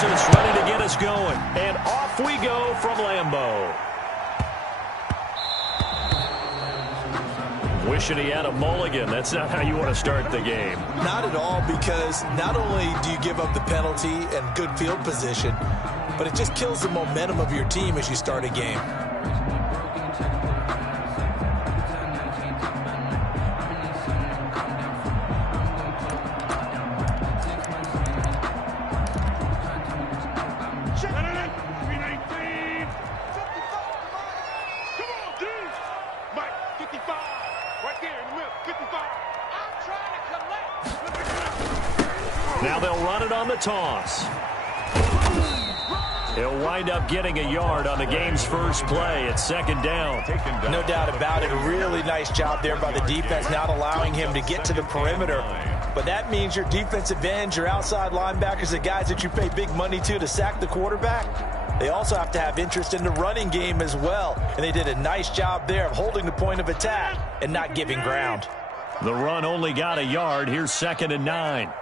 Jesus ready to get us going. And off we go from Lambeau. Wishing he had a mulligan. That's not how you want to start the game. Not at all, because not only do you give up the penalty and good field position, but it just kills the momentum of your team as you start a game. Now they'll run it on the toss. He'll wind up getting a yard on the game's first play. It's second down. No doubt about it. A really nice job there by the defense, not allowing him to get to the perimeter. But that means your defensive ends, your outside linebackers, the guys that you pay big money to sack the quarterback, they also have to have interest in the running game as well. And they did a nice job there of holding the point of attack and not giving ground. The run only got a yard. Here's 2nd and 9.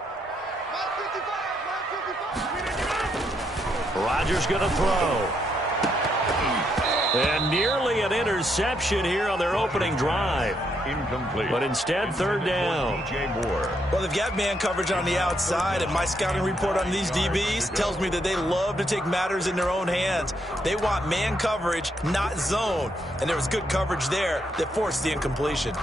Rodgers going to throw. And nearly an interception here on their opening drive. Incomplete. But instead, 3rd down. Well, they've got man coverage on the outside, and my scouting report on these DBs tells me that they love to take matters in their own hands. They want man coverage, not zone. And there was good coverage there that forced the incompletion.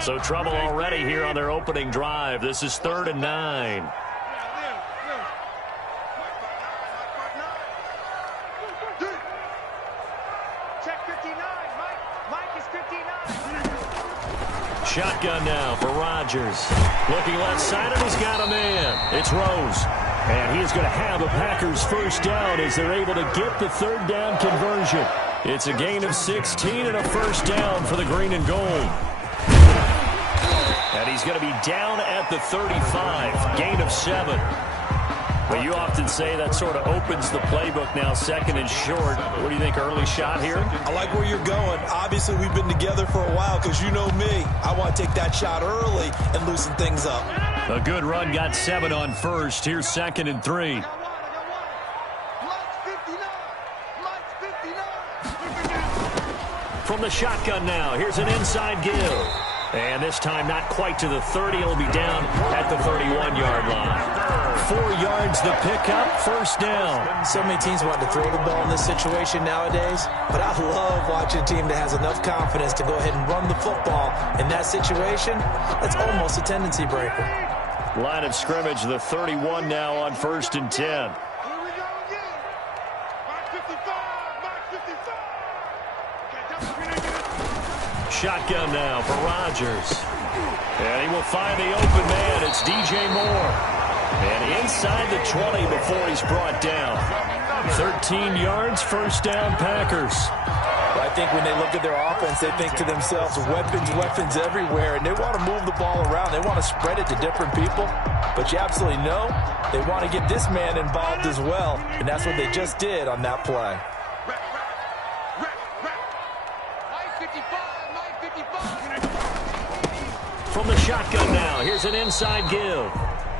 So trouble already here on their opening drive. This is 3rd and 9. Shotgun now for Rodgers. Looking left side, and he's got a man. It's Rose. And he is going to have a Packers first down as they're able to get the 3rd down conversion. It's a gain of 16 and a first down for the green and gold. And he's going to be down at the 35, gain of 7. But you often say that sort of opens the playbook now, 2nd and short. What do you think, early shot here? I like where you're going. Obviously, we've been together for a while because you know me. I want to take that shot early and loosen things up. A good run, got 7 on first. Here's 2nd and 3. From the shotgun now, here's an inside give. And this time not quite to the 30. It'll be down at the 31-yard line. 4 yards the pickup, first down. So many teams want to throw the ball in this situation nowadays, but I love watching a team that has enough confidence to go ahead and run the football. In that situation, that's almost a tendency breaker. Line of scrimmage, the 31 now on 1st and 10. Shotgun now for Rodgers. And he will find the open man. It's DJ Moore. And inside the 20 before he's brought down. 13 yards, first down, Packers. I think when they look at their offense, they think to themselves, weapons everywhere, and they want to move the ball around. They want to spread it to different people. But you absolutely know they want to get this man involved as well, and that's what they just did on that play. From the shotgun now, here's an inside give.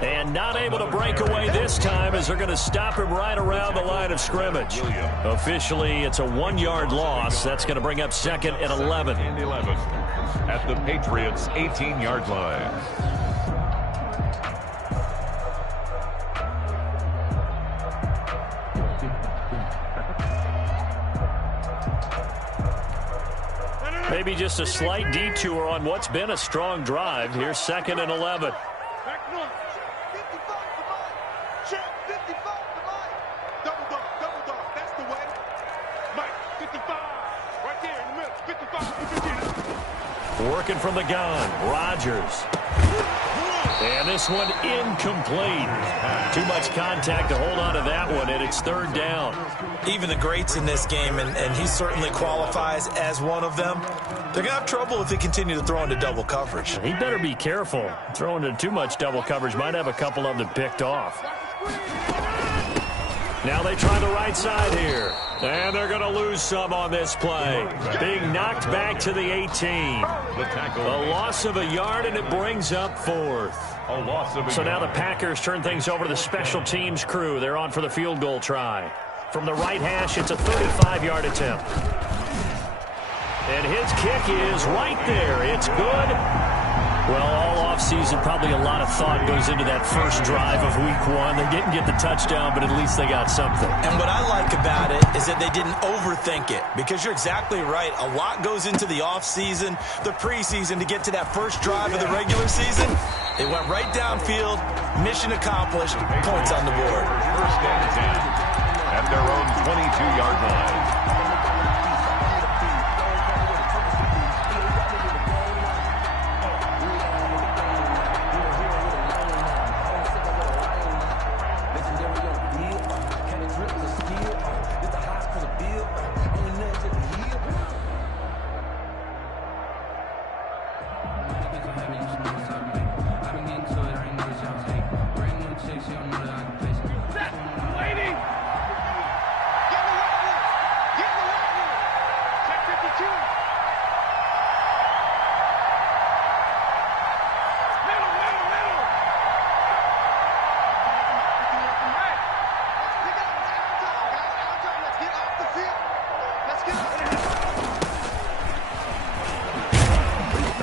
And not able to break away this time as they're going to stop him right around the line of scrimmage. Officially, it's a 1-yard loss. That's going to bring up 2nd and 11. At the Patriots' 18-yard line. Maybe just a slight detour on what's been a strong drive. Here's 2nd and 11. Working from the gun, Rodgers. And this one incomplete. Too much contact to hold on to that one, and it's 3rd down. Even the greats in this game, and he certainly qualifies as one of them, they're going to have trouble if they continue to throw into double coverage. He better be careful. Throwing into too much double coverage might have a couple of them picked off. Now they try the right side here. And they're going to lose some on this play. Being knocked back to the 18. A loss of a yard, and it brings up 4th. So now the Packers turn things over to the special teams crew. They're on for the field goal try. From the right hash, it's a 35-yard attempt. And his kick is right there. It's good. Well, all offseason, probably a lot of thought goes into that first drive of week 1. They didn't get the touchdown, but at least they got something. And what I like about it is that they didn't overthink it, because you're exactly right. A lot goes into the offseason, the preseason, to get to that first drive of the regular season. They went right downfield, mission accomplished, points on the board. First and 10 at their own 22-yard line.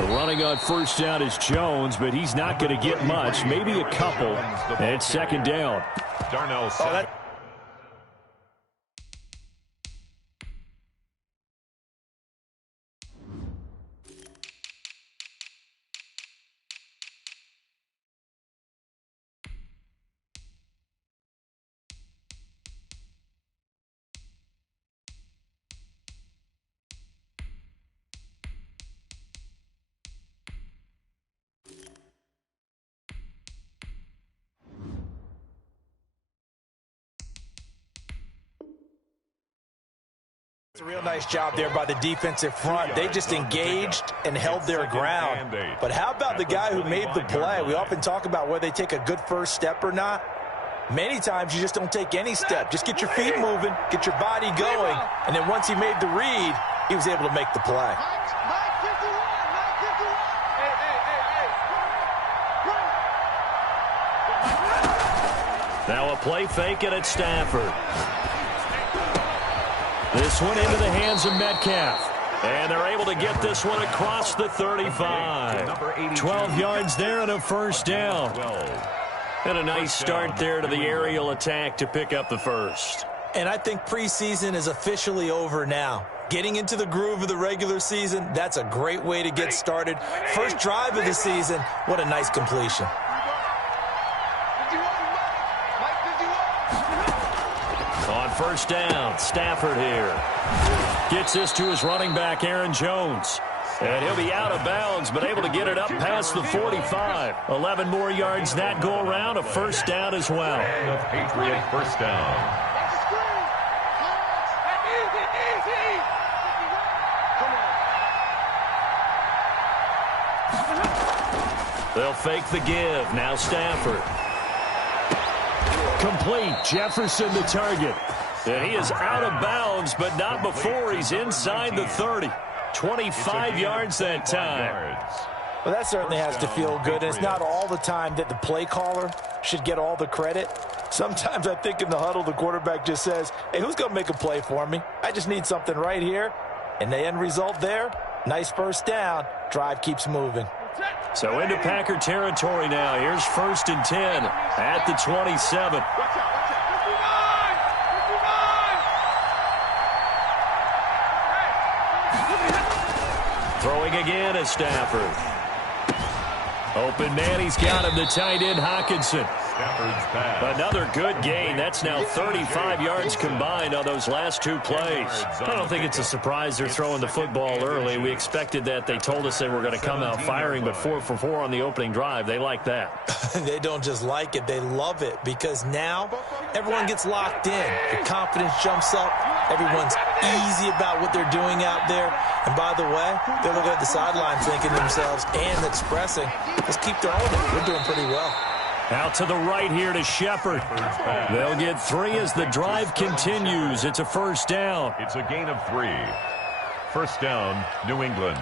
Running on first down is Jones, but he's not going to get much, maybe a couple. And it's second down. Darnell It's a real nice job there by the defensive front. They just engaged and held their ground. But how about the guy who made the play? We often talk about whether they take a good first step or not. Many times you just don't take any step. Just get your feet moving, get your body going, and then once he made the read, he was able to make the play. Now a play fake, and it's Stafford. This one into the hands of Metcalf. And they're able to get this one across the 35. 12 yards there and a first down. And a nice start there to the aerial attack to pick up the first. And I think preseason is officially over now. Getting into the groove of the regular season, that's a great way to get started. First drive of the season, what a nice completion. On first down, Stafford here. Gets this to his running back, Aaron Jones. And he'll be out of bounds, but able to get it up past the 45. 11 more yards that go around, a first down as well. And a Patriot first down. They'll fake the give. Now Stafford. Complete. Jefferson the target. And he is out of bounds, but not before he's inside the 30. 25 yards that time. Well, that certainly has to feel good. And it's not all the time that the play caller should get all the credit. Sometimes I think in the huddle, the quarterback just says, hey, who's going to make a play for me? I just need something right here. And the end result there, nice first down. Drive keeps moving. So into Packer territory now. Here's 1st and 10 at the 27. Throwing again is Stafford. Open man, he's got him, the tight end Hockenson. Another good gain. That's now 35 yards combined on those last two plays. I don't think it's a surprise they're throwing the football early. We expected that. They told us they were going to come out firing, but 4 for 4 on the opening drive. They like that. They don't just like it. They love it, because now everyone gets locked in. The confidence jumps up. Everyone's easy about what they're doing out there. And by the way, they're looking at the sideline thinking to themselves and expressing, let's keep throwing it. We're doing pretty well. Out to the right here to Shepard. They'll get 3 as the drive continues. It's a first down. It's a gain of 3. First down, New England.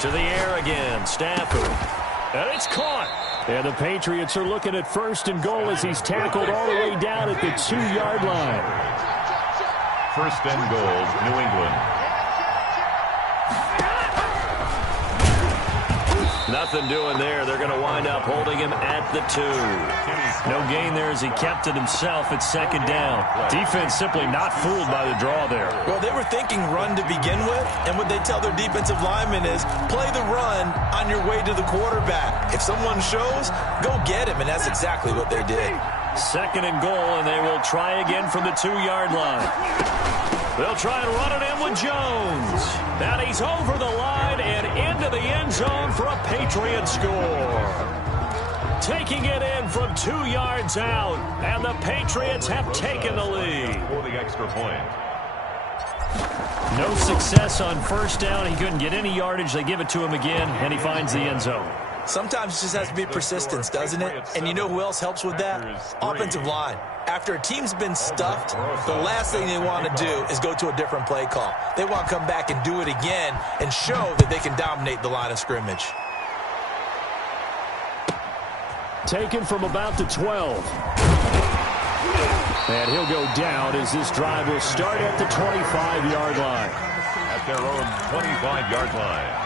To the air again, Stafford. And it's caught. And the Patriots are looking at first and goal as he's tackled all the way down at the 2-yard line. First and goal, New England. Nothing doing there. They're going to wind up holding him at the 2. No gain there as he kept it himself at second down. Defense simply not fooled by the draw there. Well, they were thinking run to begin with, and what they tell their defensive linemen is play the run on your way to the quarterback. If someone shows, go get him, and that's exactly what they did. Second and goal, and they will try again from the 2-yard line. They'll try and run it in with Jones. And he's over the line and into the end zone for a Patriot score. Taking it in from 2 yards out, and the Patriots have taken the lead. For the extra point. No success on first down. He couldn't get any yardage. They give it to him again, and he finds the end zone. Sometimes it just has to be persistence, doesn't it? And you know who else helps with that? Offensive line. After a team's been stuffed, the last thing they want to do is go to a different play call. They want to come back and do it again and show that they can dominate the line of scrimmage. Taken from about the 12. And he'll go down as this drive will start at the 25-yard line. At their own 25-yard line.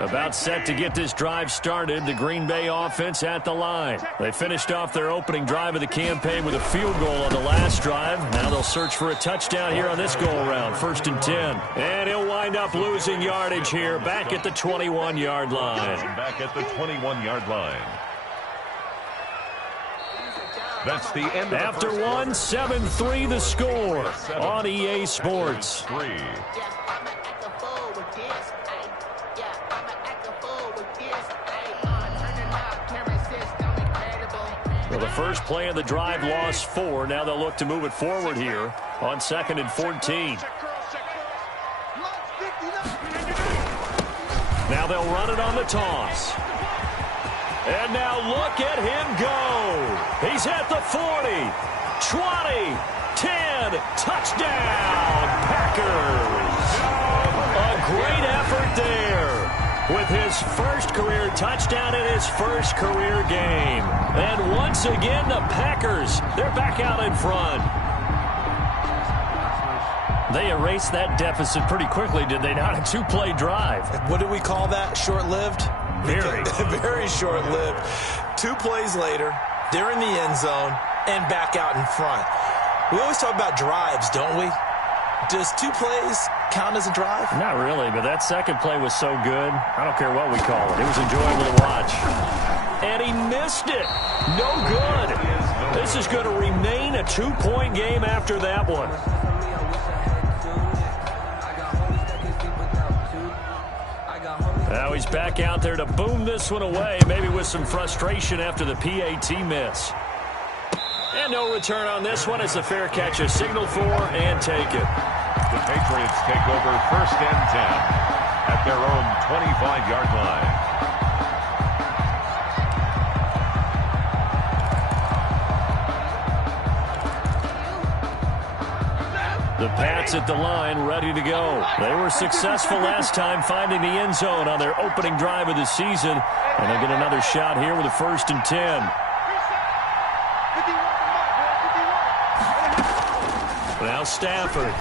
About set to get this drive started, the Green Bay offense at the line. They finished off their opening drive of the campaign with a field goal on the last drive. Now they'll search for a touchdown here on this go-around, 1st and 10. And he'll wind up losing yardage here back at the 21-yard line. Back at the 21-yard line. That's the end of After the one, 7-3 the score on EA Sports. 3. Well, the first play of the drive lost 4. Now they'll look to move it forward here on 2nd and 14. Now they'll run it on the toss. And now look at him go. He's at the 40, 20, 10, touchdown, Packers. A great effort there with his first career touchdown in his first career game. And once again, the Packers, they're back out in front. They erased that deficit pretty quickly, did they not? A 2-play drive. What do we call that? Short-lived? Very. Very short-lived. 2 plays later, they're in the end zone and back out in front. We always talk about drives, don't we? Does 2 plays count as a drive? Not really, but that second play was so good. I don't care what we call it. It was enjoyable to watch. And he missed it. No good. This is going to remain a 2-point game after that one. Now he's back out there to boom this one away, maybe with some frustration after the PAT miss. And no return on this one. It's a fair catch, a signal for, and take it. The Patriots take over 1st and 10 at their own 25-yard line. The Pats at the line, ready to go. They were successful last time finding the end zone on their opening drive of the season. And they'll get another shot here with a 1st and 10. Now Stafford.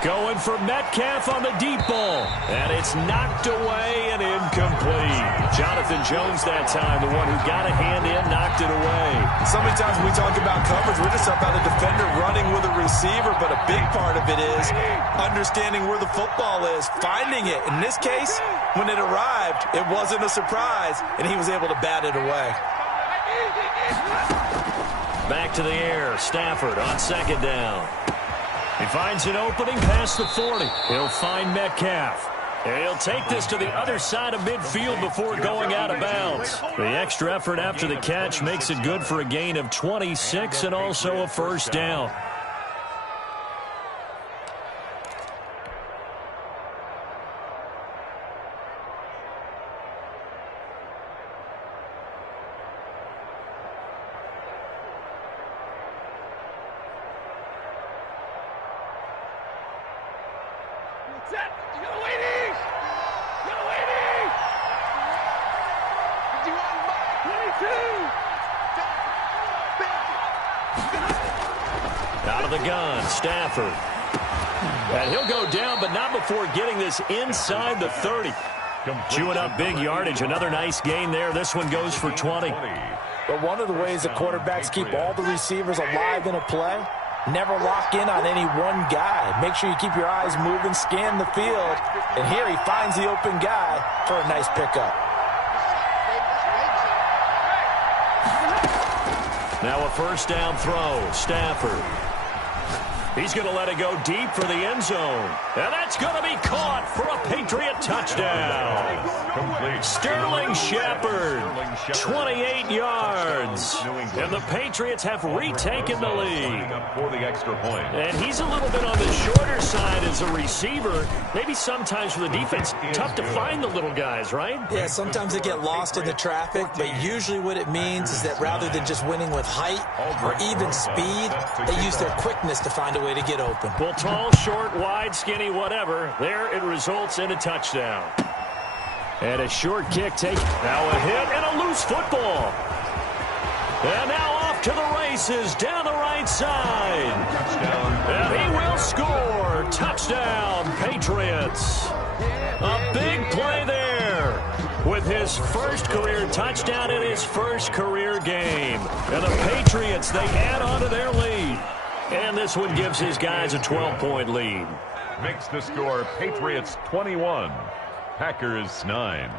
Going for Metcalf on the deep ball. And it's knocked away and incomplete. Jonathan Jones that time, the one who got a hand in, knocked it away. So many times when we talk about coverage, we're just talking about a defender running with a receiver, but a big part of it is understanding where the football is, finding it. In this case, when it arrived, it wasn't a surprise, and he was able to bat it away. Back to the air. Stafford on second down. He finds an opening past the 40. He'll find Metcalf. And he'll take this to the other side of midfield before going out of bounds. The extra effort after the catch makes it good for a gain of 26 and also a first down. Out of the gun, Stafford. And he'll go down, but not before getting this inside the 30. Chewing up big yardage. Another nice gain there. This one goes for 20. But one of the ways the quarterbacks keep all the receivers alive in a play, never lock in on any one guy. Make sure you keep your eyes moving, scan the field. And here he finds the open guy for a nice pickup. Now a first down throw. Stafford. He's going to let it go deep for the end zone. And that's going to be caught for a Patriot touchdown. Sterling Shepard, 28 yards. And the Patriots have retaken the lead. For the extra point. And he's a little bit on the shorter side as a receiver. Maybe sometimes for the defense, tough to find the little guys, right? Yeah, sometimes they get lost in the traffic, but usually what it means is that rather than just winning with height or even speed, they use their quickness to find a way to get open. Well, tall, short, wide, skinny, whatever. There it results in a touchdown. And a short kick taken. Now a hit and a loose football. And now off to the races down the right side. And he will score. Touchdown, Patriots. A big play there with his first career touchdown in his first career game. And the Patriots, they add on to their lead. And this one gives his guys a 12-point lead. Makes the score Patriots 21, Packers 9.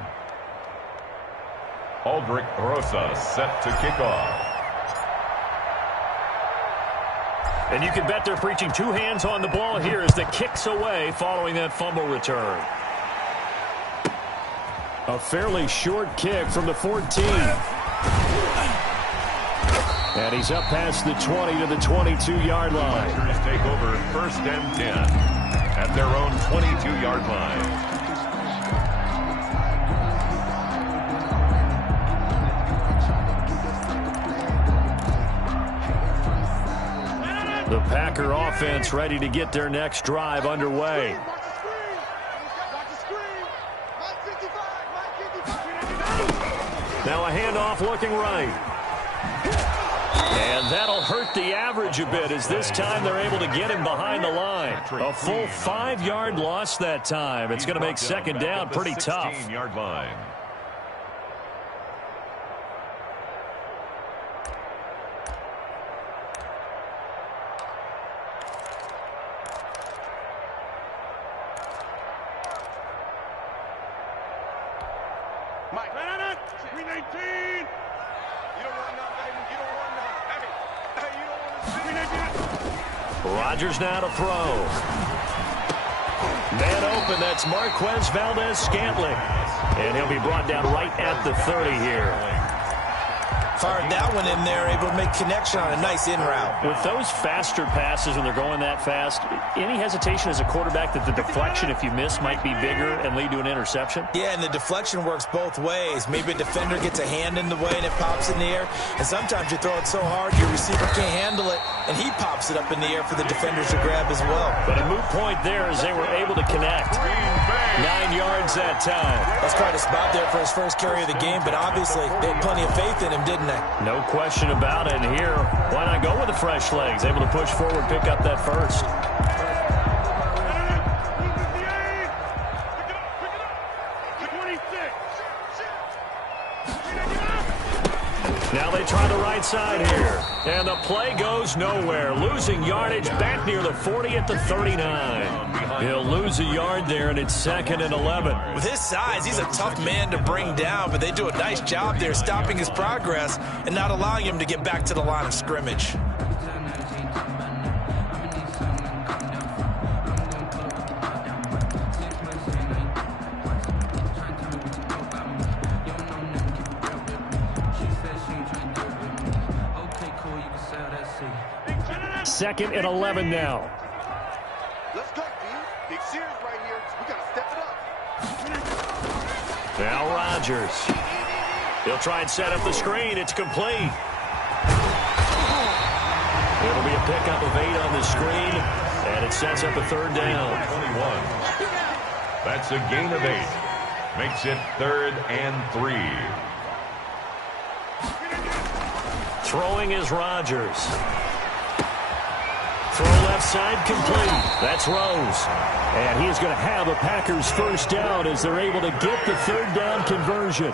Aldrich Rosas set to kick off. And you can bet they're preaching two hands on the ball here as the kick's away following that fumble return. A fairly short kick from the 14. And he's up past the 20 to the 22-yard line. Packers take over first and 10 at their own 22-yard line. The Packer offense ready to get their next drive underway. Now a handoff looking right. And that'll hurt the average a bit as this time they're able to get him behind the line. A full 5-yard loss that time. It's going to make second down pretty tough. 16-yard line. Mike, 319. You don't want none, baby. You don't want none. Hey, you don't want to see that. Rodgers now to throw. Man open, that's Marquez Valdez-Scantling. And he'll be brought down right at the 30 here. Fired that one in there, able to make connection on a nice in route. With those faster passes when they're going that fast, any hesitation as a quarterback that the deflection, if you miss, might be bigger and lead to an interception? Yeah, and the deflection works both ways. Maybe a defender gets a hand in the way and it pops in the air. And sometimes you throw it so hard your receiver can't handle it, and he pops it up in the air for the defenders to grab as well. But a moot point there as they were able to connect. 9 yards that time. That's quite a spot there for his first carry of the game, but obviously they had plenty of faith in him, didn't they? No question about it. And here, why not go with the fresh legs? Able to push forward, pick up that first. Now they try the right right side here. And the play goes nowhere. Losing yardage back near the 40 at the 39. He'll lose a yard there, and it's 2nd and 11. With his size, he's a tough man to bring down, but they do a nice job there stopping his progress and not allowing him to get back to the line of scrimmage. Second and 11 now. Let's go, team. Big series right here. We got to step it up. Now Rodgers. He'll try and set up the screen. It's complete. It'll be a pickup of 8 on the screen, and it sets up a 3rd down. 21. That's a gain of 8. Makes it 3rd and 3. Throwing is Rodgers. Throw left side complete. That's Rose. And he's going to have a Packers 1st down as they're able to get the 3rd down conversion.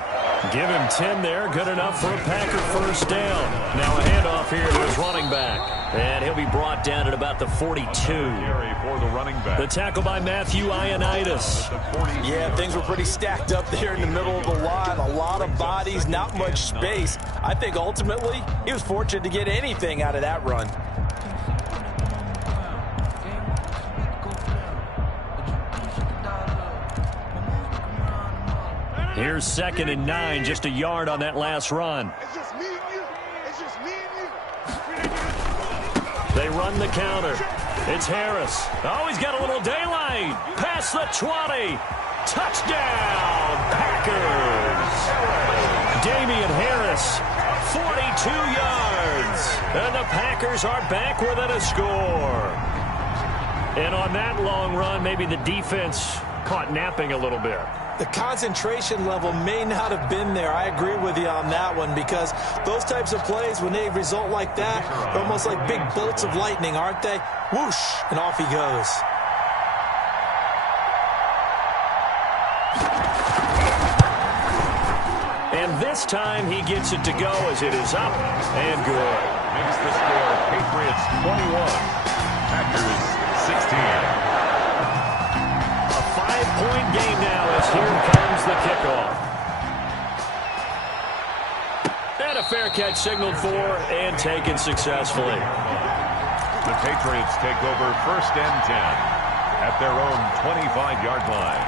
Give him 10 there. Good enough for a Packer 1st down. Now a handoff here to his running back. And he'll be brought down at about the 42. For the running back. The tackle by Matthew Ioannidis. Yeah, things were pretty stacked up there in the middle of the line. A lot of bodies, not much space. I think ultimately he was fortunate to get anything out of that run. Here's 2nd and 9, just a yard on that last run. It's just me and you. It's just me and you. They run the counter. It's Harris. Oh, he's got a little daylight. Past the 20. Touchdown, Packers. Damian Harris, 42 yards. And the Packers are back within a score. And on that long run, maybe the defense caught napping a little bit. The concentration level may not have been there. I agree with you on that one, because those types of plays, when they result like that, they're almost like big bolts of lightning, aren't they? Whoosh, and off he goes. And this time he gets it to go as it is up and good. Makes the score Patriots 21. Packers 16. A 5-point game now as here comes the kickoff. And a fair catch signaled for and taken successfully. The Patriots take over 1st and 10 at their own 25-yard line.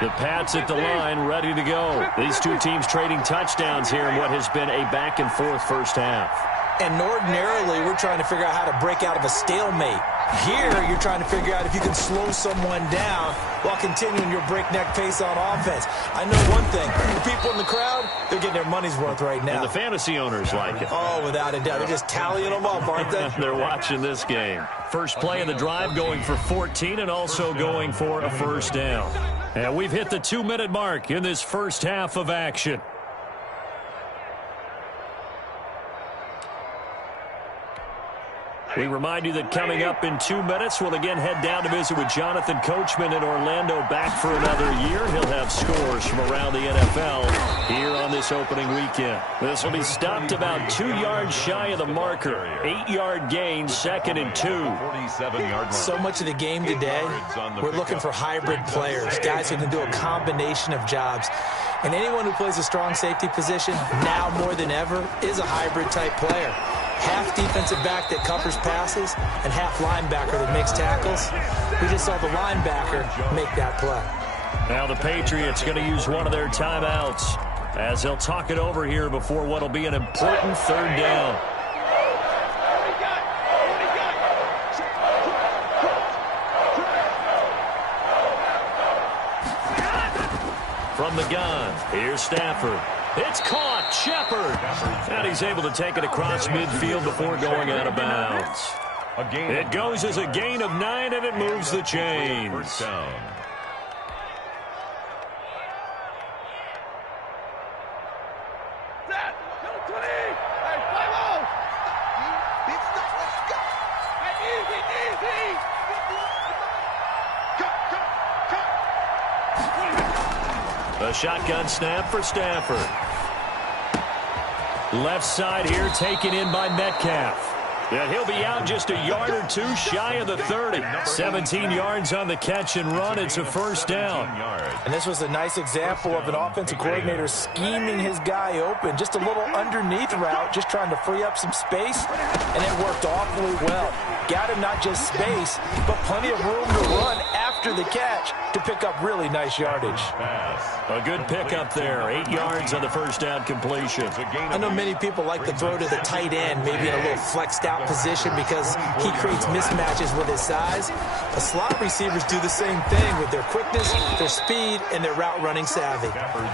The Pats at the line, ready to go. These two teams trading touchdowns here in what has been a back-and-forth first half. And ordinarily, we're trying to figure out how to break out of a stalemate. Here, you're trying to figure out if you can slow someone down while continuing your breakneck pace on offense. I know one thing. The people in the crowd, they're getting their money's worth right now. And the fantasy owners like it. Oh, without a doubt. They're just tallying them up, aren't they? They're watching this game. First play of the drive going for 14 and also going for a 1st down. And we've hit the 2-minute mark in this first half of action. We remind you that coming up in 2 minutes, we'll again head down to visit with Jonathan Coachman in Orlando, back for another year. He'll have scores from around the NFL here on this opening weekend. This will be stopped about 2 yards shy of the marker. 8-yard gain, 2nd and 2. 47-yard line. So much of the game today, we're looking for hybrid players, guys who can do a combination of jobs. And anyone who plays a strong safety position, now more than ever, is a hybrid type player. Half defensive back that covers passes and half linebacker that makes tackles. We just saw the linebacker make that play. Now the Patriots going to use one of their timeouts as they'll talk it over here before what will be an important 3rd down. From the gun, here's Stafford. It's caught, Shepard. And he's able to take it across midfield before going out of bounds. It goes as a gain of 9, and it moves the chains. 1st down. A shotgun snap for Stafford. Left side here taken in by Metcalf. And he'll be out just a yard or two shy of the 30. 17 yards on the catch and run. It's a first down. And this was a nice example of an offensive coordinator scheming his guy open. Just a little underneath route, just trying to free up some space, and it worked awfully well. Got him not just space, but plenty of room to run after the catch to pick up really nice yardage. A good pickup there. 8 yards on the first down completion. I know many people like to throw to the tight end, maybe in a little flexed out position because he creates mismatches with his size. The slot receivers do the same thing with their quickness, their speed, and their route running savvy.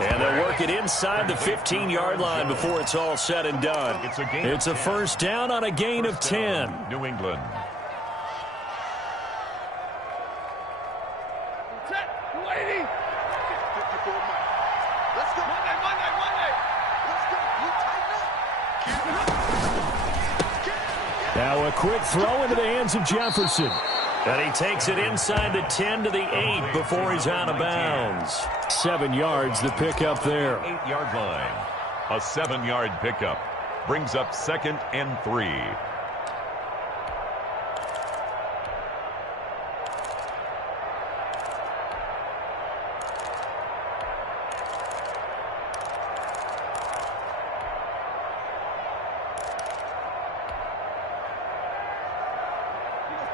And they'll work it inside the 15-yard line before it's all said and done. It's a first down on a gain of 10. New England. Now a quick throw into the hands of Jefferson. And he takes it inside the 10 to the 8 before he's out of bounds. 7 yards, the pickup there. 8-yard line. A 7-yard pickup. Brings up 2nd and 3.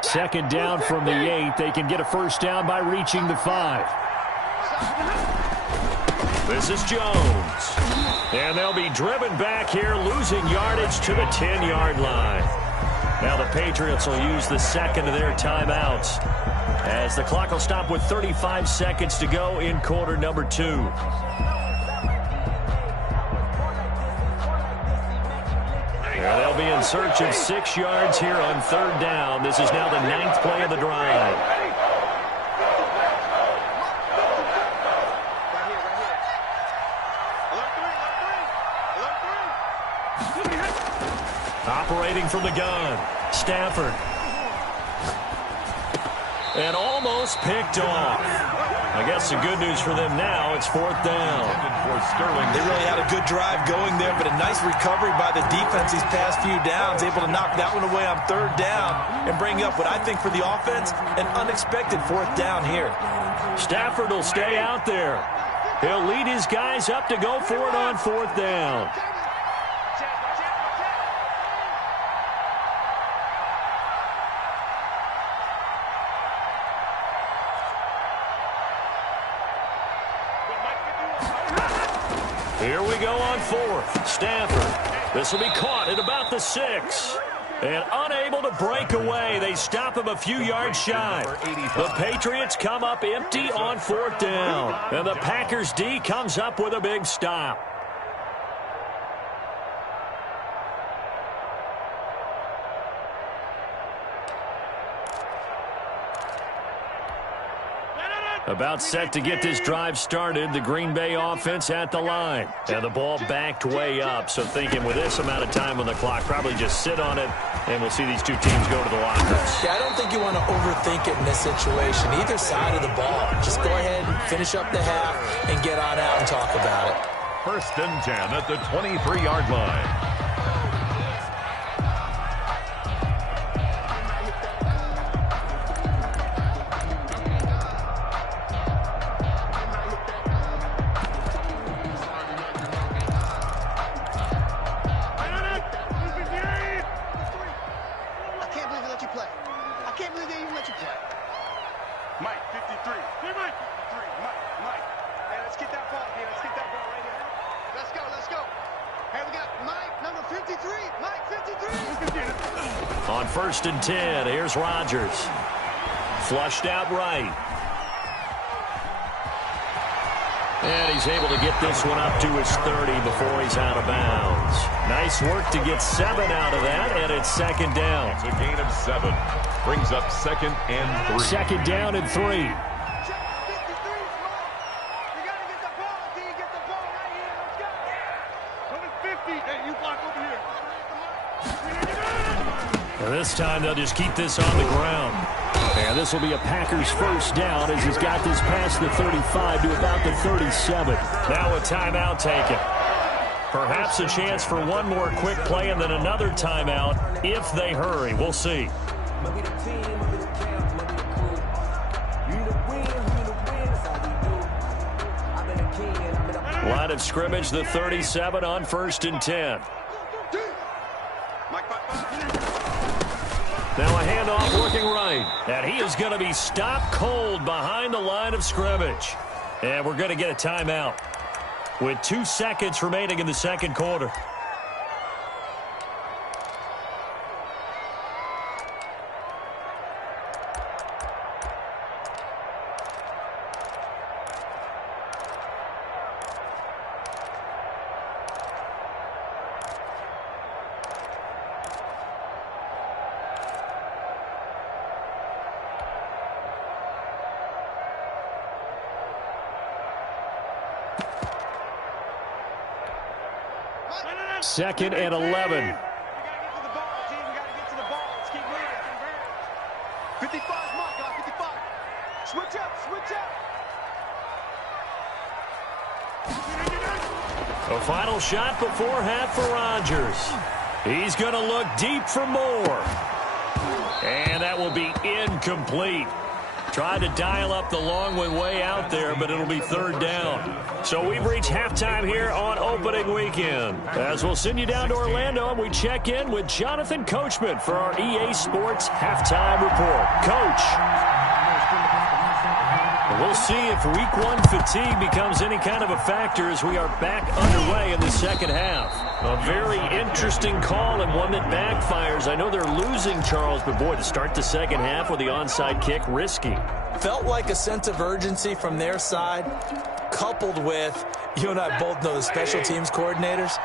Second down from the 8. They can get a first down by reaching the 5. This is Jones. And they'll be driven back here, losing yardage to the 10-yard line. Now the Patriots will use the second of their timeouts, as the clock will stop with 35 seconds to go in quarter number 2. They'll be in search of 6 yards here on third down. This is now the 9th play of the drive. Operating from the gun, Stafford. And almost picked off. I guess the good news for them now, it's 4th down. They really had a good drive going there, but a nice recovery by the defense these past few downs, able to knock that one away on third down and bring up what I think for the offense, an unexpected 4th down here. Stafford will stay out there. He'll lead his guys up to go for it on 4th down. Here we go on 4th. Stafford. This will be caught at about the 6. And unable to break away. They stop him a few yards shy. The Patriots come up empty on 4th down. And the Packers D comes up with a big stop. About set to get this drive started. The Green Bay offense at the line. And the ball backed way up. So thinking with this amount of time on the clock, probably just sit on it, and we'll see these two teams go to the lockers. Yeah, I don't think you want to overthink it in this situation. Either side of the ball. Just go ahead and finish up the half and get on out and talk about it. 1st and 10 at the 23-yard line. On 1st and 10, here's Rodgers. Flushed out right. And he's able to get this one up to his 30 before he's out of bounds. Nice work to get 7 out of that, and it's 2nd down. It's a gain of 7. Brings up 2nd and 3. 2nd down and 3. And this time they'll just keep this on the ground. And this will be a Packers first down as he's got this past the 35 to about the 37. Now a timeout taken. Perhaps a chance for one more quick play and then another timeout if they hurry. We'll see. Line of scrimmage, the 37 on 1st and 10. Now a handoff looking right. And he is going to be stopped cold behind the line of scrimmage. And we're going to get a timeout with 2 seconds remaining in the second quarter. Second and 11. We got to get to the ball, team. We got to get to the ball. Let's keep moving. 55, mark, 55. Switch up, switch up. A final shot before half for Rodgers. He's going to look deep for more. And that will be incomplete. Tried to dial up the long one way out there, but it'll be 3rd down. So we've reached halftime here on opening weekend. As we'll send you down to Orlando, and we check in with Jonathan Coachman for our EA Sports Halftime Report. Coach. We'll see if Week 1 fatigue becomes any kind of a factor as we are back underway in the second half. A very interesting call and one that backfires. I know they're losing, Charles, but boy, to start the second half with the onside kick, risky. Felt like a sense of urgency from their side, coupled with, you and I both know the special teams coordinators.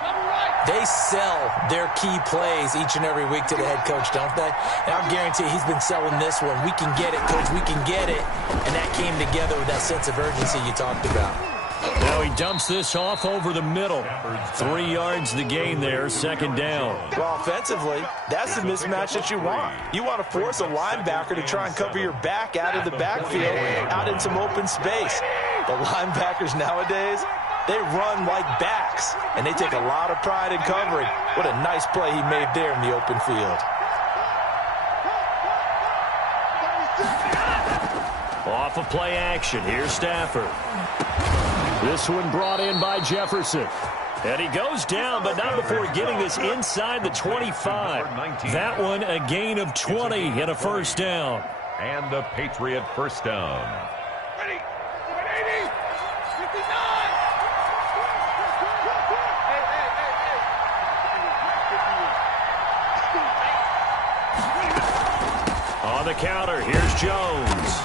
They sell their key plays each and every week to the head coach, don't they? And I guarantee he's been selling this one. We can get it, coach. We can get it. And that came together with that sense of urgency you talked about. Now he dumps this off over the middle. 3 yards the gain there, second down. Well, offensively, that's the mismatch that you want. You want to force a linebacker to try and cover your back out of the backfield, out in some open space. The linebackers nowadays, they run like backs, and they take a lot of pride in covering. What a nice play he made there in the open field. Off of play action, here's Stafford. This one brought in by Jefferson. And he goes down, but not before getting this inside the 25. That one a gain of 20 and a first down. And the Patriot first down. Ready? 180. 59. On the counter, here's Jones.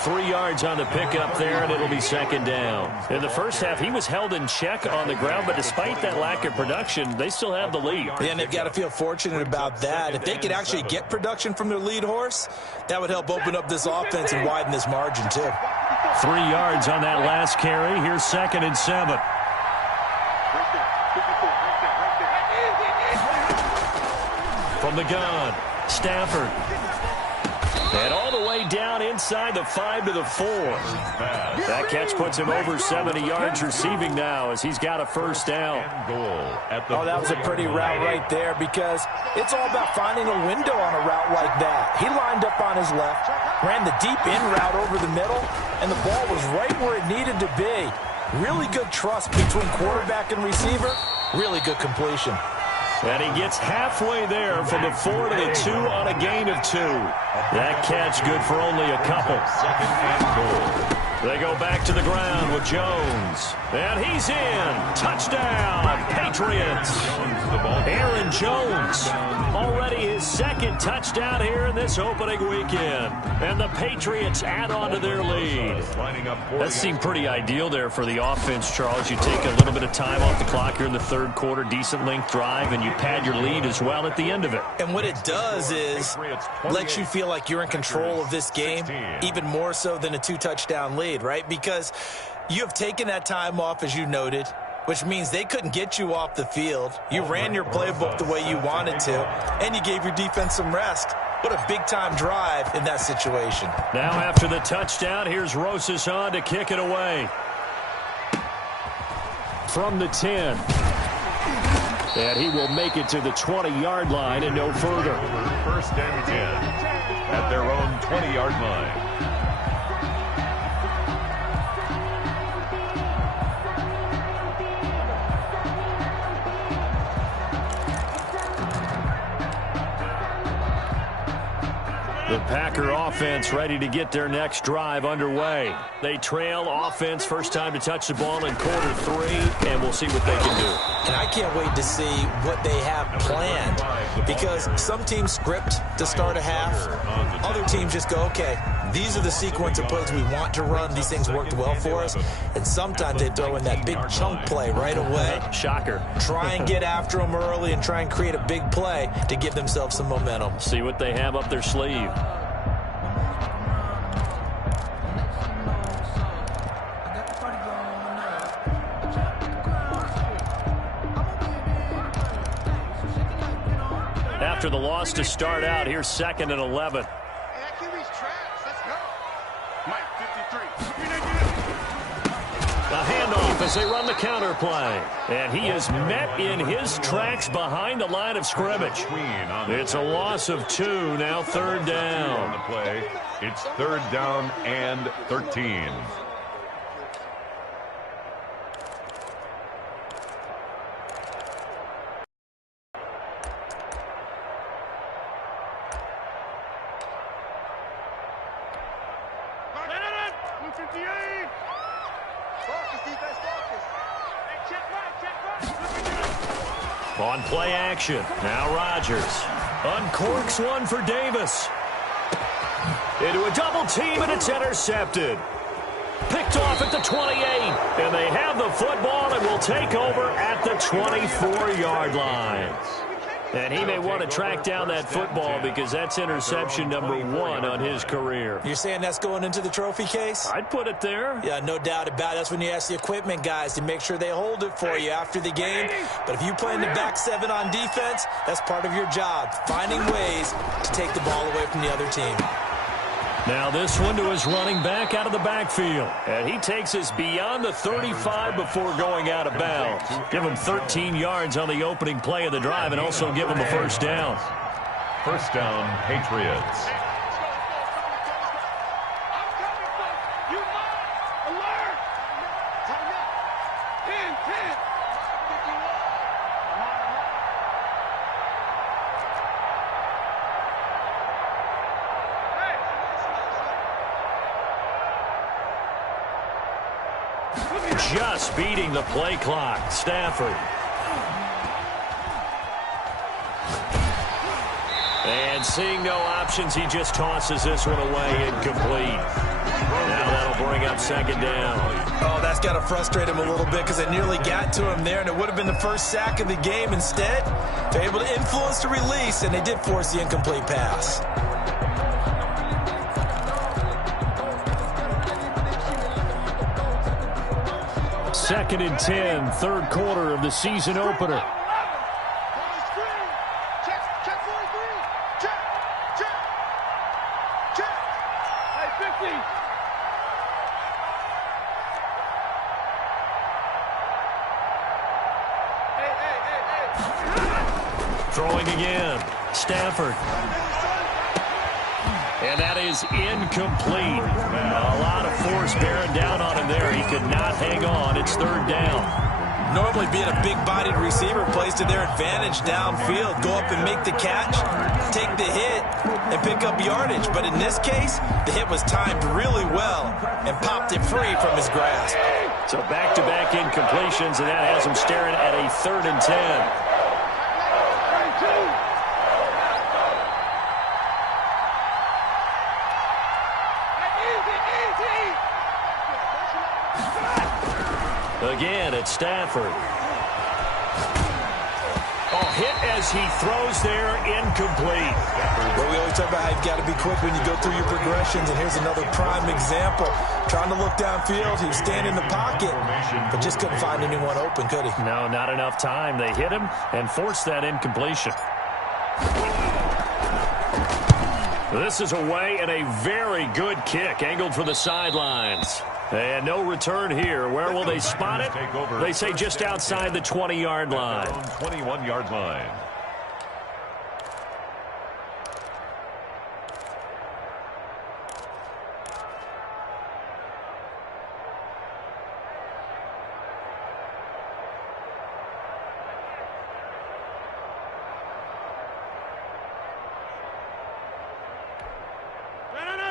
3 yards on the pickup there, and it'll be second down. In the first half, he was held in check on the ground, but despite that lack of production, they still have the lead. Yeah, and they've got to feel fortunate about that. If they could actually get production from their lead horse, that would help open up this offense and widen this margin, too. 3 yards on that last carry. Here's second and 7. From the gun, Stafford. And all the way down inside the 5 to the 4. That catch puts him over 70 yards receiving now as he's got a first down. Oh, that was a pretty route right there because it's all about finding a window on a route like that. He lined up on his left, ran the deep in route over the middle, and the ball was right where it needed to be. Really good trust between quarterback and receiver. Really good completion. And he gets halfway there from the 4 to the 2 on a gain of 2. That catch good for only a couple. They go back to the ground with Jones. And he's in. Touchdown, Patriots. Aaron Jones, already his second touchdown here in this opening weekend. And the Patriots add on to their lead. That seemed pretty ideal there for the offense, Charles. You take a little bit of time off the clock here in the third quarter, decent length drive, and you pad your lead as well at the end of it. And what it does is lets you feel like you're in control of this game, even more so than a 2-touchdown lead, right? Because you have taken that time off, as you noted, which means they couldn't get you off the field. You ran your playbook the way you wanted to, and you gave your defense some rest. What a big-time drive in that situation. Now after the touchdown, here's Rosas on to kick it away. from the 10. And he will make it to the 20-yard line and no further. First and 10 at their own 20-yard line. The Packer offense ready to get their next drive underway. They trail offense first time to touch the ball in quarter 3, and we'll see what they can do. And I can't wait to see what they have planned, because some teams script to start a half. Other teams just go, okay, these are the sequence of plays we want to run. These things worked well for us. And sometimes they throw in that big chunk play right away. Shocker. Try and get after them early and try and create a big play to give themselves some momentum. See what they have up their sleeve. After the loss to start out, here's 2nd and 11. A handoff as they run the counter play. And he is met in his tracks behind the line of scrimmage. It's a loss of 2, now 3rd down. On the play, it's 3rd down and 13. On play action, now Rodgers uncorks one for Davis. Into a double team, and it's intercepted. Picked off at the 28, and they have the football and will take over at the 24-yard line. And he may want to track down that football because that's interception number 1 on his career. You're saying that's going into the trophy case? I'd put it there. Yeah, no doubt about it. That's when you ask the equipment guys to make sure they hold it for you after the game. But if you play in the back 7 on defense, that's part of your job, finding ways to take the ball away from the other team. Now this one to his running back out of the backfield. And he takes us beyond the 35 before going out of bounds. Give him 13 yards on the opening play of the drive and also give him a first down. First down, Patriots. Just beating the play clock. Stafford. And seeing no options, he just tosses this one away, incomplete. Now that'll bring up 2nd down. Oh, that's got to frustrate him a little bit because they nearly got to him there, and it would have been the first sack of the game. Instead, they're able to influence the release, and they did force the incomplete pass. Second and 10, 3rd quarter of the season opener. Throwing again. Stafford. And that is incomplete. A lot of force bearing down on him there. He could not hang on. It's 3rd down. Normally being a big-bodied receiver plays to their advantage downfield. Go up and make the catch, take the hit, and pick up yardage. But in this case, the hit was timed really well and popped it free from his grasp. So back-to-back incompletions, and that has him staring at a 3rd and 10. Again, it's Stafford. Oh, hit as he throws there, incomplete. Well, we always talk about how you've got to be quick when you go through your progressions, and here's another prime example. Trying to look downfield, he was standing in the pocket, but just couldn't find anyone open, could he? No, not enough time. They hit him and forced that incompletion. This is away and a very good kick, angled for the sidelines. And no return here. Where will they spot it? They say just outside the 20-yard line. 21-yard line.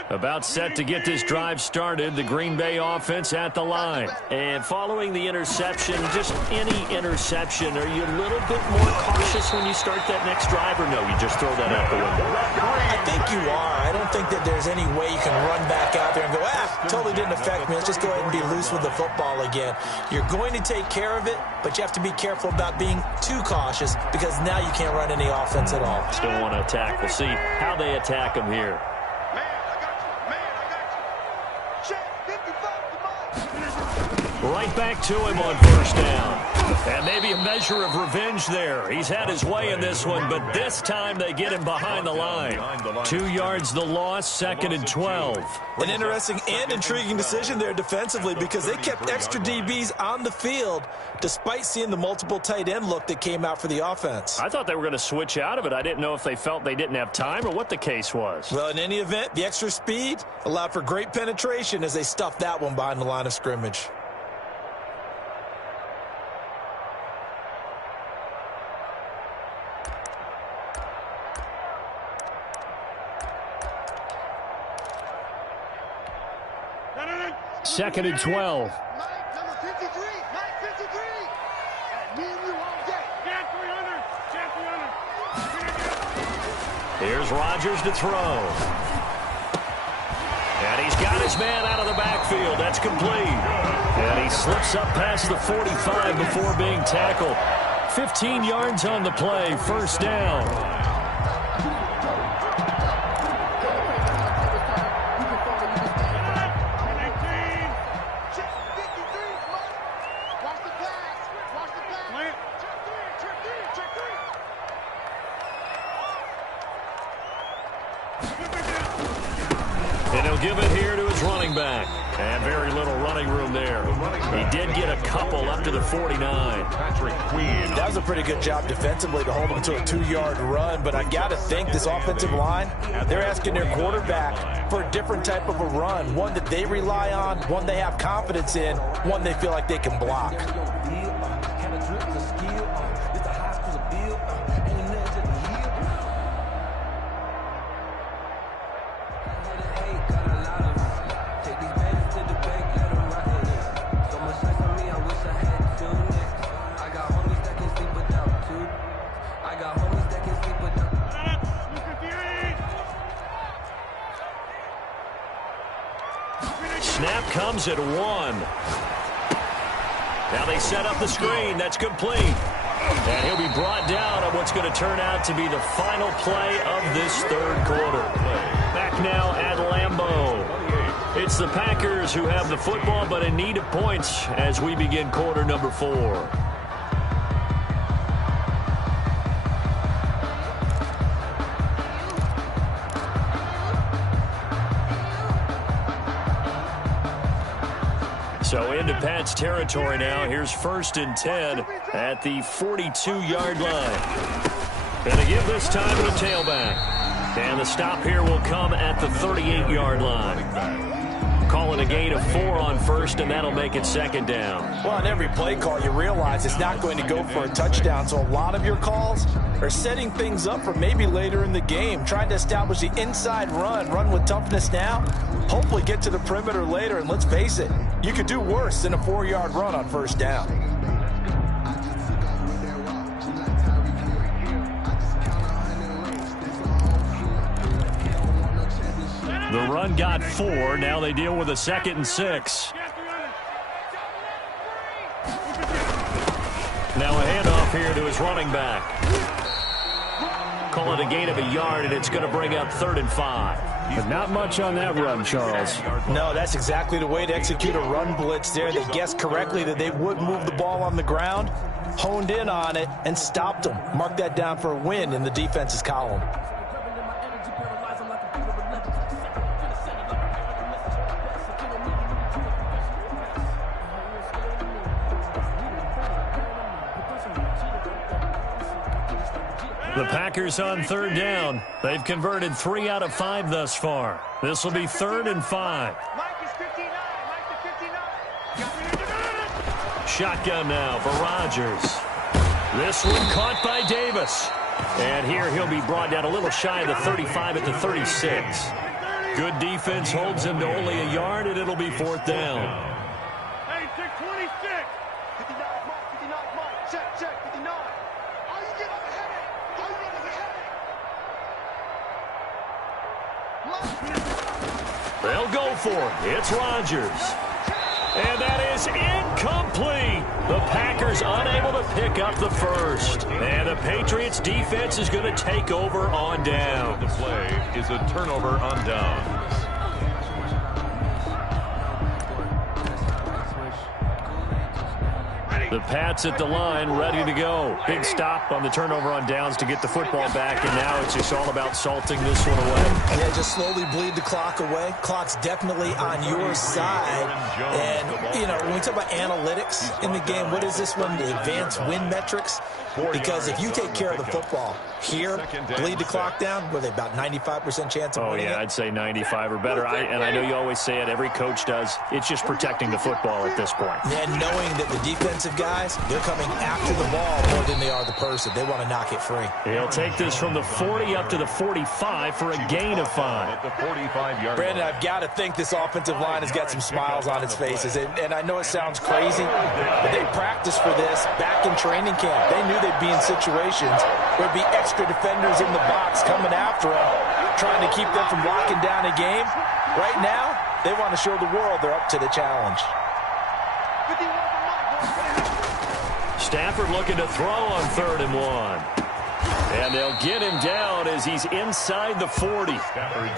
About set to get this drive started, the Green Bay offense at the line. And following the interception, just any interception, are you a little bit more cautious when you start that next drive, or no, you just throw that out the window? I think you are. I don't think that there's any way you can run back out there and go, totally didn't affect me. Let's just go ahead and be loose with the football again. You're going to take care of it, but you have to be careful about being too cautious because now you can't run any offense at all. Still want to attack. We'll see how they attack them here. Right back to him on first down. And maybe a measure of revenge there. He's had his way in this one, but this time they get him behind the line. 2 yards the loss, 2nd and 12. An interesting and intriguing decision there defensively because they kept extra DBs on the field despite seeing the multiple tight end look that came out for the offense. I thought they were going to switch out of it. I didn't know if they felt they didn't have time or what the case was. Well, in any event, the extra speed allowed for great penetration as they stuffed that one behind the line of scrimmage. Second and 12. Here's Rodgers to throw. And he's got his man out of the backfield. That's complete. And he slips up past the 45 before being tackled. 15 yards on the play, first down. And he'll give it here to his running back. And very little running room there. He did get a couple up to the 49. That was a pretty good job defensively to hold him to a 2-yard run, but I got to think this offensive line, they're asking their quarterback for a different type of a run, one that they rely on, one they have confidence in, one they feel like they can block. Snap comes at 1. Now they set up the screen. That's complete. And he'll be brought down on what's going to turn out to be the final play of this third quarter. Back now at Lambeau. It's the Packers who have the football, but in need of points as we begin quarter number 4. So into Pat's territory now. Here's 1st and 10 at the 42-yard line. Going to give this time to the tailback. And the stop here will come at the 38-yard line. Call it a gain of 4 on first, and that'll make it 2nd down. Well, on every play call, you realize it's not going to go for a touchdown. So a lot of your calls are setting things up for maybe later in the game, trying to establish the inside run with toughness now, hopefully get to the perimeter later. And let's face it, you could do worse than a 4-yard run on first down. The run got 4. Now they deal with a 2nd and 6. Now a handoff here to his running back. Call it a gain of a yard, and it's going to bring up 3rd and 5. But not much on that run, Charles. No, that's exactly the way to execute a run blitz there. They guessed correctly that they would move the ball on the ground, honed in on it, and stopped them. Mark that down for a win in the defense's column. The Packers on third down. They've converted 3 out of 5 thus far. This will be 3rd and 5. Shotgun now for Rodgers. This one caught by Davis. And here he'll be brought down a little shy of the 35 at the 36. Good defense holds him to only a yard, and it'll be 4th down. Hey, 626. 59, Mike, 59, Mike. Check, 59. Are you getting ahead? They'll go for it. It's Rodgers. And that is incomplete. The Packers unable to pick up the first. And the Patriots defense is going to take over on down. The play is a turnover on down. The Pats at the line, ready to go. Big stop on the turnover on downs to get the football back, and now it's just all about salting this one away. Yeah, just slowly bleed the clock away. Clock's definitely on your side. And, you know, when we talk about analytics in the game, what is this one? The advanced win metrics? Because if you take care of the football here, bleed the clock down, were they about 95% chance of winning it? I'd say 95 or better. And I know you always say it, every coach does. It's just protecting the football at this point. And knowing that the defensive guys, they're coming after the ball more than they are the person. They want to knock it free. He'll take this from the 40 up to the 45 for a gain of 5. At the 45-yard Brandon, I've got to think this offensive line has got some smiles on its faces. And I know it sounds crazy, but they practiced for this back in training camp. They knew they'd be in situations where there'd be extra defenders in the box coming after them, trying to keep them from locking down a game. Right now, they want to show the world they're up to the challenge. Stafford looking to throw on 3rd and 1. And they'll get him down as he's inside the 40.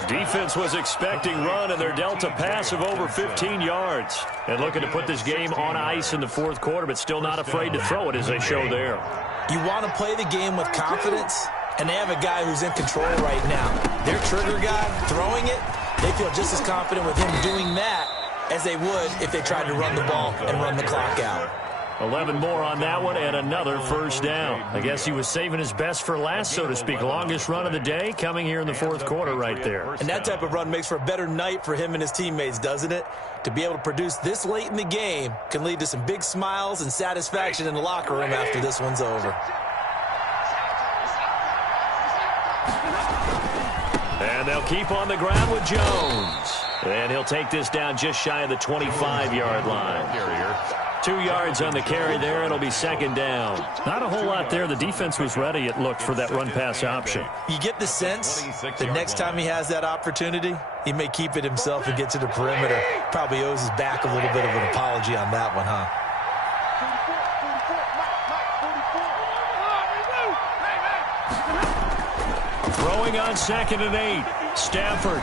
Defense was expecting run, and they're dealt a pass of over 15 yards. And looking to put this game on ice in the 4th quarter, but still not afraid to throw it as they show there. You want to play the game with confidence, and they have a guy who's in control right now. Their trigger guy throwing it, they feel just as confident with him doing that as they would if they tried to run the ball and run the clock out. 11 more on that one and another 1st down. I guess he was saving his best for last, so to speak. Longest run of the day coming here in the 4th quarter right there. And that type of run makes for a better night for him and his teammates, doesn't it? To be able to produce this late in the game can lead to some big smiles and satisfaction in the locker room after this one's over. And they'll keep on the ground with Jones. And he'll take this down just shy of the 25-yard line. 2 yards on the carry there. It'll be 2nd down. Not a whole lot there. The defense was ready, it looked, for that run-pass option. You get the sense the next time he has that opportunity, he may keep it himself and get to the perimeter. Probably owes his back a little bit of an apology on that one, huh? Throwing on 2nd and 8. Stafford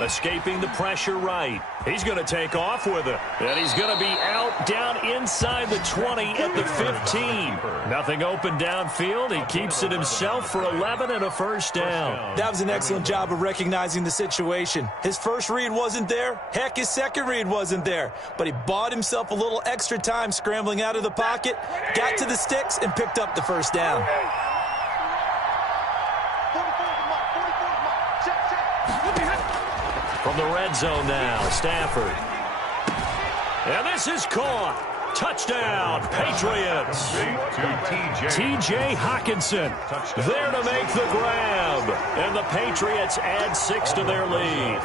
escaping the pressure right. He's going to take off with it. And he's going to be out down inside the 20 at the 15. Nothing open downfield. He keeps it himself for 11 and a 1st down. That was an excellent job of recognizing the situation. His first read wasn't there. Heck, his second read wasn't there. But he bought himself a little extra time scrambling out of the pocket, got to the sticks, and picked up the 1st down. From the red zone now, Stafford. And this is caught. Touchdown, Patriots. T.J. Hockenson there to make the grab. And the Patriots add 6 to their lead.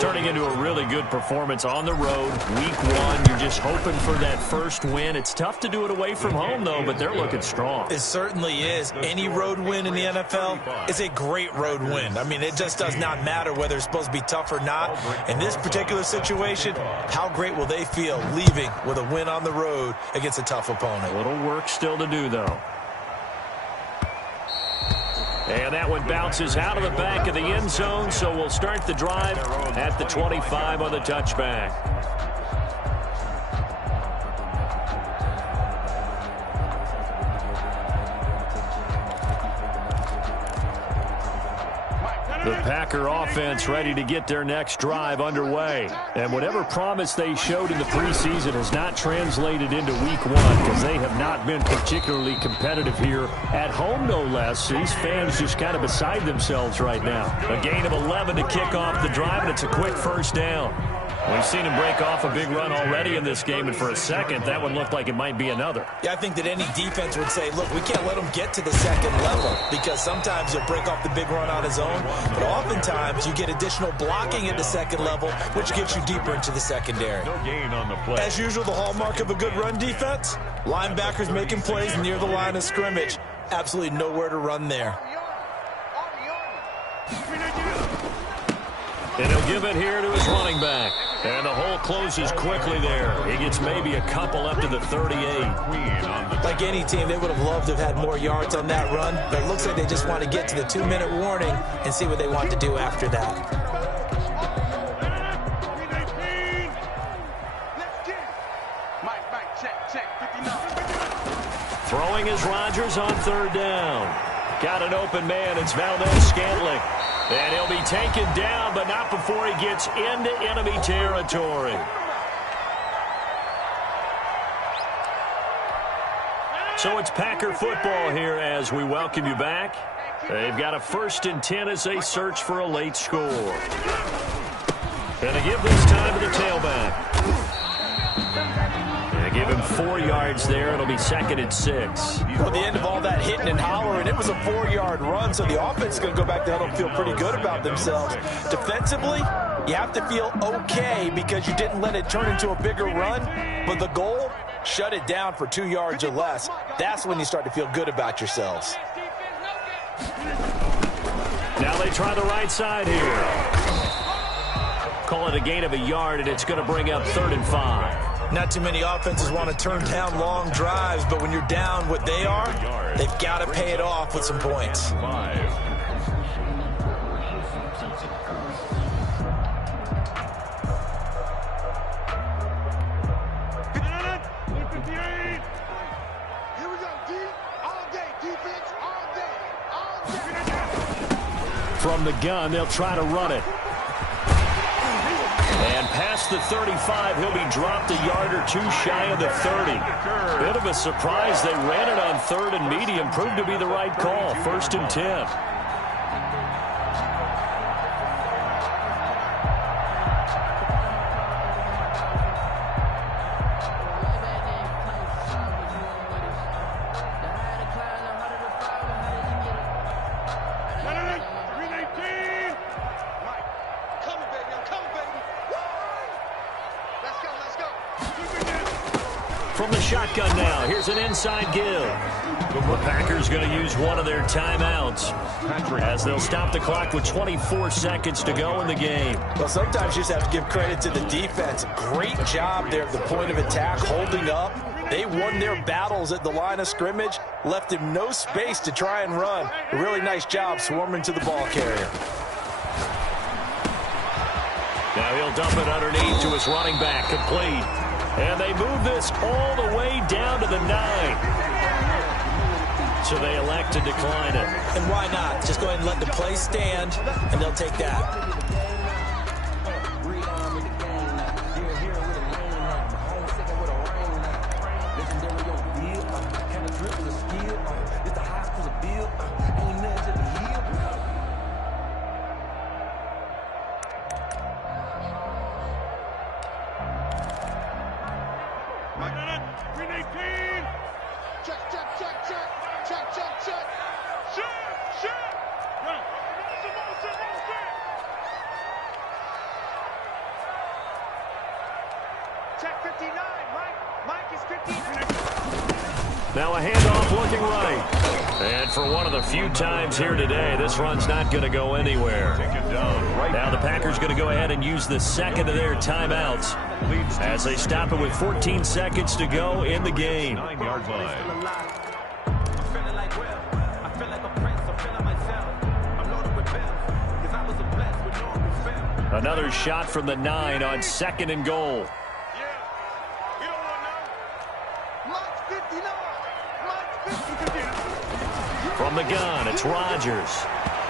Turning into a really good performance on the road. Week 1, you're just hoping for that first win. It's tough to do it away from home, though, but they're looking strong. It certainly is. Any road win in the NFL is a great road win. I mean, it just does not matter whether it's supposed to be tough or not. In this particular situation, how great will they feel leaving with a win on the road against a tough opponent? A little work still to do, though. And that one bounces out of the back of the end zone, so we'll start the drive at the 25 on the touchback. Mike, The Packer offense ready to get their next drive underway. And whatever promise they showed in the preseason has not translated into week one because they have not been particularly competitive here at home, no less. These fans just kind of beside themselves right now. A gain of 11 to kick off the drive, and it's a quick first down. We've seen him break off a big run already in this game, and for a second, that one looked like it might be another. Yeah, I think that any defense would say, look, we can't let him get to the second level because sometimes he'll break off the big run on his own, but oftentimes you get additional blocking at the second level, which gets you deeper into the secondary. No gain on the play. As usual, the hallmark of a good run defense, linebackers making plays near the line of scrimmage. Absolutely nowhere to run there. And he'll give it here to his running back. And the hole closes quickly there. He gets maybe a couple up to the 38. Like any team, they would have loved to have had more yards on that run, but it looks like they just want to get to the 2-minute warning and see what they want to do after that. Throwing is Rodgers on third down. Got an open man. It's Valdes-Scantling. And he'll be taken down, but not before he gets into enemy territory. So it's Packer football here as we welcome you back. They've got a 1st and 10 as they search for a late score. And they give this time to the tailback. Give him 4 yards there. It'll be 2nd and 6. Well, the end of all that hitting and hollering, it was a 4-yard run, so the offense is going to go back to huddle and feel pretty good about themselves. Defensively, you have to feel okay because you didn't let it turn into a bigger run, but the goal, shut it down for 2 yards or less. That's when you start to feel good about yourselves. Now they try the right side here. Call it a gain of a yard, and it's going to bring up 3rd and 5. Not too many offenses want to turn down long drives, but when you're down what they are, they've got to pay it off with some points. From the gun, they'll try to run it. And past the 35, he'll be dropped a yard or 2 shy of the 30. Bit of a surprise. They ran it on 3rd and medium. Proved to be the right call. 1st and 10. From the shotgun now, here's an inside give. The Packers going to use one of their timeouts as they'll stop the clock with 24 seconds to go in the game. Well, sometimes you just have to give credit to the defense. Great job there at the point of attack, holding up. They won their battles at the line of scrimmage, left him no space to try and run. A really nice job swarming to the ball carrier. Now he'll dump it underneath to his running back, complete. And they move this all the way down to the 9. So they elect to decline it. And why not? Just go ahead and let the play stand, and they'll take that. Now a handoff looking right. And for one of the few times here today, this run's not going to go anywhere. Now the Packers going to go ahead and use the 2nd of their timeouts as they stop it with 14 seconds to go in the game. 9-yard line. Another shot from the 9 on 2nd and goal. From the gun, it's Rodgers.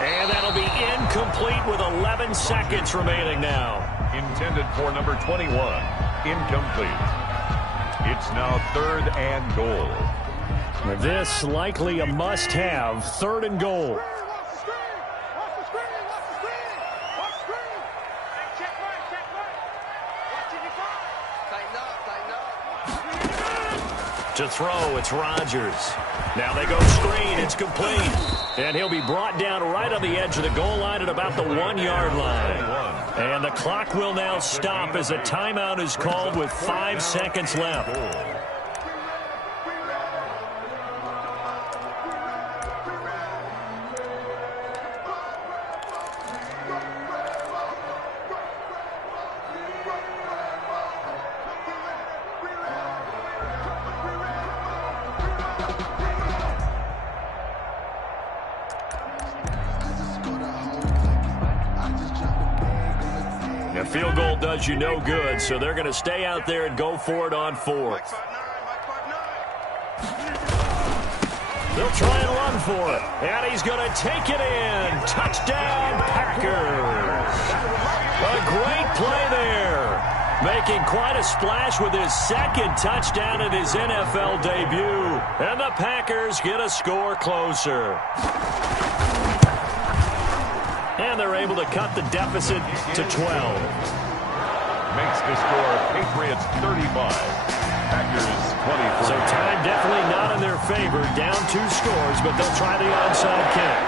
And that'll be incomplete with 11 seconds remaining now. Intended for number 21. Incomplete. It's now 3rd and goal. This likely a must-have, 3rd and goal. To throw, it's Rodgers. Now they go screen, it's complete. And he'll be brought down right on the edge of the goal line at about the 1-yard line. And the clock will now stop as a timeout is called with 5 seconds left. Field goal does you no good, so they're going to stay out there and go for it on 4th. They'll try and run for it, and he's going to take it in. Touchdown, Packers. A great play there. Making quite a splash with his 2nd touchdown in his NFL debut. And the Packers get a score closer. And they're able to cut the deficit to 12. Makes the score Patriots 35. Packers 23. So time definitely not in their favor. Down 2 scores, but they'll try the onside kick.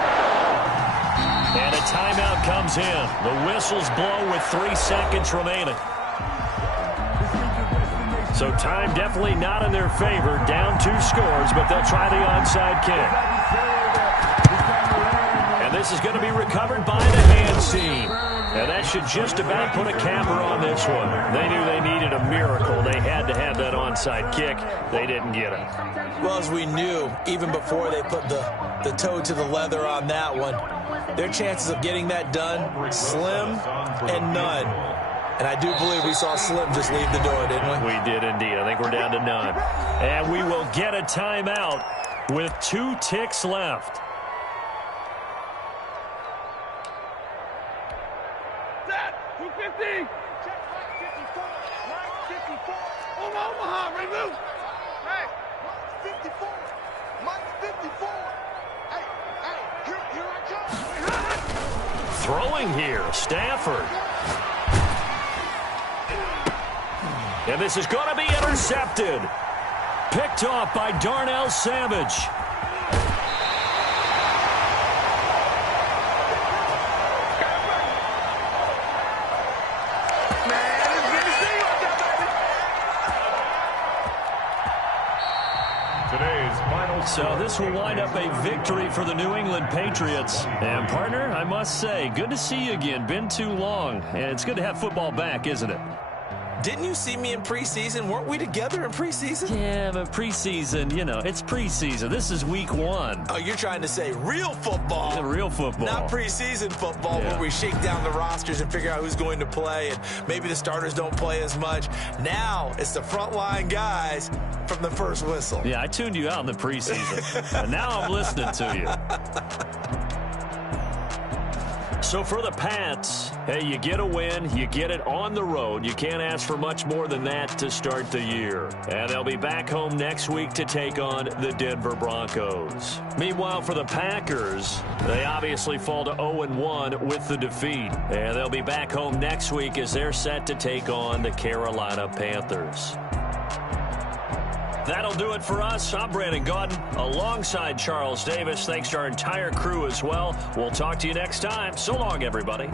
And a timeout comes in. The whistles blow with 3 seconds remaining. So time definitely not in their favor. Down 2 scores, but they'll try the onside kick. And this is going to be recovered by the hands team. And that should just about put a capper on this one. They knew they needed a miracle. They had to have that onside kick. They didn't get it. Well, as we knew, even before they put the toe to the leather on that one, their chances of getting that done, slim and none. And I do believe we saw Slim just leave the door, didn't we? We did indeed. I think we're down to none. And we will get a timeout with 2 ticks left. Throwing here, Stafford. And this is going to be intercepted. Picked off by Darnell Savage. So this will wind up a victory for the New England Patriots. And, partner, I must say, good to see you again. Been too long. And it's good to have football back, isn't it? Didn't you see me in preseason? Weren't we together in preseason? Yeah, but preseason, you know, it's preseason. This is week 1. Oh, you're trying to say real football. The real football. Not preseason football where we shake down the rosters and figure out who's going to play, and maybe the starters don't play as much. Now it's the frontline guys from the first whistle. Yeah, I tuned you out in the preseason. And now I'm listening to you. So for the Pats, hey, you get a win, you get it on the road. You can't ask for much more than that to start the year. And they'll be back home next week to take on the Denver Broncos. Meanwhile, for the Packers, they obviously fall to 0-1 with the defeat. And they'll be back home next week as they're set to take on the Carolina Panthers. That'll do it for us. I'm Brandon Gaudin alongside Charles Davis. Thanks to our entire crew as well. We'll talk to you next time. So long, everybody.